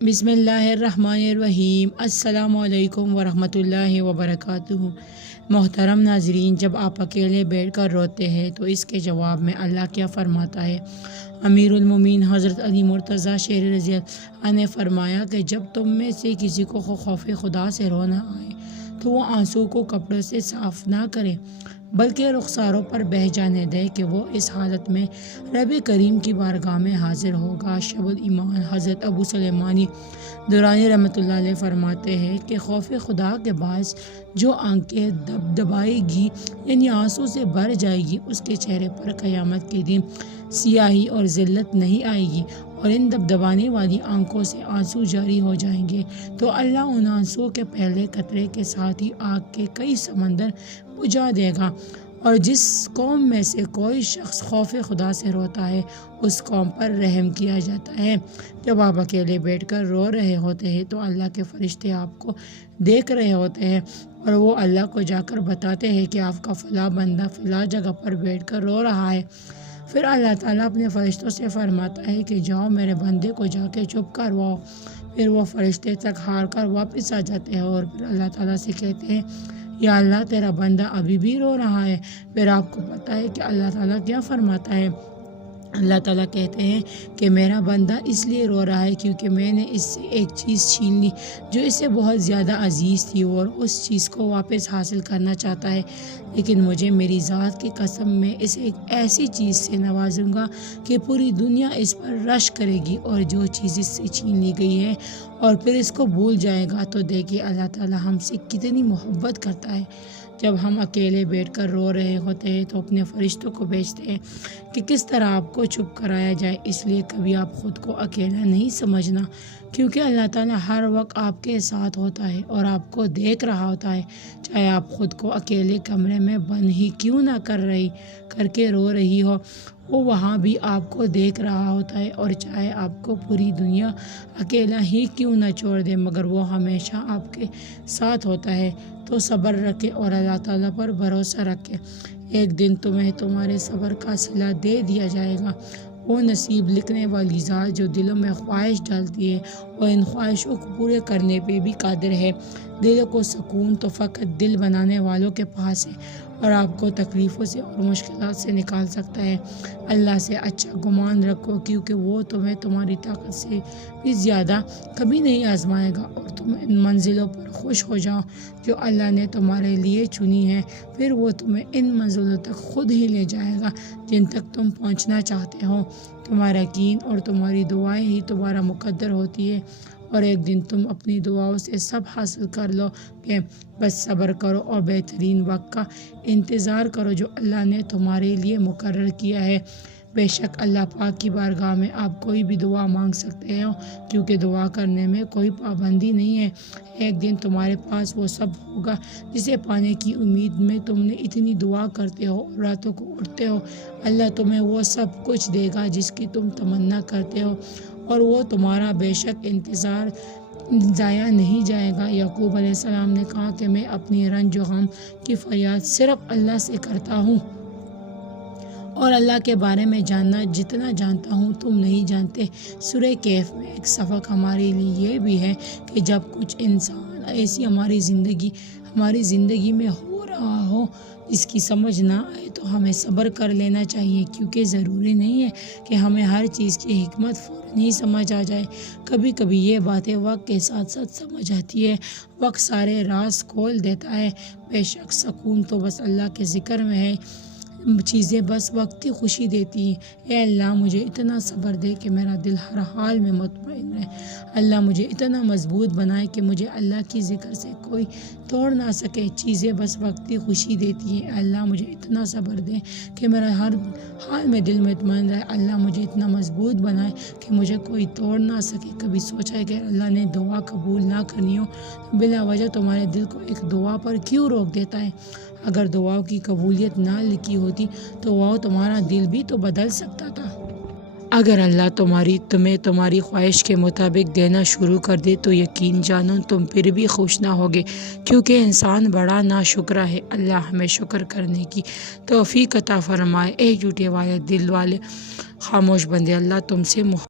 بسم اللہ الرحمن الرحیم۔ السلام علیکم ورحمۃ اللہ وبرکاتہ۔ محترم ناظرین، جب آپ اکیلے بیٹھ کر روتے ہیں تو اس کے جواب میں اللہ کیا فرماتا ہے؟ امیر المومنین حضرت علی مرتضیٰ شیری رضی اللہ عنہ نے فرمایا کہ جب تم میں سے کسی کو خوف خدا سے رونا آئے تو وہ آنسو کو کپڑوں سے صاف نہ کرے بلکہ رخساروں پر بہہ جانے دے کہ وہ اس حالت میں رب کریم کی بارگاہ میں حاضر ہوگا۔ شب الایمان حضرت ابو سلیمانی درانی رحمۃ اللہ علیہ فرماتے ہیں کہ خوف خدا کے باعث جو آنکھیں دبائے گی یعنی آنسو سے بھر جائے گی، اس کے چہرے پر قیامت کے دن سیاہی اور ذلت نہیں آئے گی اور ان دبدبانے والی آنکھوں سے آنسو جاری ہو جائیں گے تو اللہ ان آنسوؤں کے پہلے قطرے کے ساتھ ہی آگ کے کئی سمندر بجھا دے گا۔ اور جس قوم میں سے کوئی شخص خوف خدا سے روتا ہے اس قوم پر رحم کیا جاتا ہے۔ جب آپ اکیلے بیٹھ کر رو رہے ہوتے ہیں تو اللہ کے فرشتے آپ کو دیکھ رہے ہوتے ہیں اور وہ اللہ کو جا کر بتاتے ہیں کہ آپ کا فلاں بندہ فلاں جگہ پر بیٹھ کر رو رہا ہے۔ پھر اللہ تعالیٰ اپنے فرشتوں سے فرماتا ہے کہ جاؤ میرے بندے کو جا کے چپ کرواؤ۔ پھر وہ فرشتے تک ہار کر واپس آ جاتے ہیں اور پھر اللہ تعالیٰ سے کہتے ہیں یا اللہ تیرا بندہ ابھی بھی رو رہا ہے۔ پھر آپ کو پتہ ہے کہ اللہ تعالیٰ کیا فرماتا ہے؟ اللہ تعالیٰ کہتے ہیں کہ میرا بندہ اس لیے رو رہا ہے کیونکہ میں نے اس سے ایک چیز چھین لی جو اسے بہت زیادہ عزیز تھی اور اس چیز کو واپس حاصل کرنا چاہتا ہے، لیکن مجھے میری ذات کی قسم میں اسے ایک ایسی چیز سے نوازوں گا کہ پوری دنیا اس پر رشک کرے گی اور جو چیز اس سے چھین لی گئی ہے اور پھر اس کو بھول جائے گا۔ تو دیکھیے اللہ تعالیٰ ہم سے کتنی محبت کرتا ہے۔ جب ہم اکیلے بیٹھ کر رو رہے ہوتے ہیں تو اپنے فرشتوں کو بھیجتے ہیں کہ کس طرح آپ کو چپ کرایا جائے، اس لیے کبھی آپ خود کو اکیلا نہیں سمجھنا کیونکہ اللہ تعالیٰ ہر وقت آپ کے ساتھ ہوتا ہے اور آپ کو دیکھ رہا ہوتا ہے، چاہے آپ خود کو اکیلے کمرے میں بند ہی کیوں نہ کر کے رو رہی ہو، وہ وہاں بھی آپ کو دیکھ رہا ہوتا ہے، اور چاہے آپ کو پوری دنیا اکیلا ہی کیوں نہ چھوڑ دے مگر وہ ہمیشہ آپ کے ساتھ ہوتا ہے۔ تو صبر رکھے اور اللہ تعالیٰ پر بھروسہ رکھے، ایک دن تمہیں تمہارے صبر کا صلہ دے دیا جائے گا۔ وہ نصیب لکھنے والی ذات جو دلوں میں خواہش ڈالتی ہے اور ان خواہشوں کو پورے کرنے پہ بھی قادر ہے۔ دل کو سکون تو فقط دل بنانے والوں کے پاس ہے اور آپ کو تکلیفوں سے اور مشکلات سے نکال سکتا ہے۔ اللہ سے اچھا گمان رکھو کیونکہ وہ تمہیں تمہاری طاقت سے بھی زیادہ کبھی نہیں آزمائے گا، اور تم ان منزلوں پر خوش ہو جاؤ جو اللہ نے تمہارے لیے چنی ہے، پھر وہ تمہیں ان منزلوں تک خود ہی لے جائے گا جن تک تم پہنچنا چاہتے ہو۔ تمہارا یقین اور تمہاری دعائیں ہی تمہارا مقدر ہوتی ہے، اور ایک دن تم اپنی دعاؤں سے سب حاصل کر لو گے۔ بس صبر کرو اور بہترین وقت کا انتظار کرو جو اللہ نے تمہارے لیے مقرر کیا ہے۔ بے شک اللہ پاک کی بارگاہ میں آپ کوئی بھی دعا مانگ سکتے ہو کیونکہ دعا کرنے میں کوئی پابندی نہیں ہے۔ ایک دن تمہارے پاس وہ سب ہوگا جسے پانے کی امید میں تم نے اتنی دعا کرتے ہو اور راتوں کو اٹھتے ہو۔ اللہ تمہیں وہ سب کچھ دے گا جس کی تم تمنا کرتے ہو، اور وہ تمہارا بے شک انتظار ضائع نہیں جائے گا۔ یعقوب علیہ السلام نے کہا کہ میں اپنی رنج و غم کی فریاد صرف اللہ سے کرتا ہوں، اور اللہ کے بارے میں جاننا جتنا جانتا ہوں تم نہیں جانتے۔ سورہ کہف میں ایک سبق ہمارے لیے یہ بھی ہے کہ جب کچھ انسان ایسی ہماری زندگی میں ہو رہا ہو جس کی سمجھ نہ آئے تو ہمیں صبر کر لینا چاہیے، کیونکہ ضروری نہیں ہے کہ ہمیں ہر چیز کی حکمت فوراً ہی سمجھ آ جائے۔ کبھی کبھی یہ باتیں وقت کے ساتھ ساتھ سمجھ آتی ہے، وقت سارے راز کھول دیتا ہے۔ بے شک سکون تو بس اللہ کے ذکر میں ہے، چیزیں بس وقتی خوشی دیتی ہیں۔ اے اللہ مجھے اتنا صبر دے کہ میرا دل ہر حال میں مطمئن رہے۔ اللہ مجھے اتنا مضبوط بنائے کہ مجھے اللہ کی ذکر سے کوئی توڑ نہ سکے، چیزیں بس وقتی خوشی دیتی ہیں۔ اللہ مجھے اتنا صبر دے کہ میرا ہر حال میں دل مطمئن رہے۔ اللہ مجھے اتنا مضبوط بنائے کہ مجھے کوئی توڑ نہ سکے۔ کبھی سوچا ہے کہ اللہ نے دعا قبول نہ کرنی ہو بلا وجہ تمہارے دل کو ایک دعا پر کیوں روک دیتا ہے؟ اگر دعاؤں کی قبولیت نہ لکھی ہوتی تو وہ تمہارا دل بھی تو بدل سکتا تھا۔ اگر اللہ تمہیں تمہاری خواہش کے مطابق دینا شروع کر دے تو یقین جانو تم پھر بھی خوش نہ ہوگے، کیونکہ انسان بڑا ناشکرا ہے۔ اللہ ہمیں شکر کرنے کی توفیق عطا فرمائے۔ اے جھوٹے والے دل والے خاموش بندے، اللہ تم سے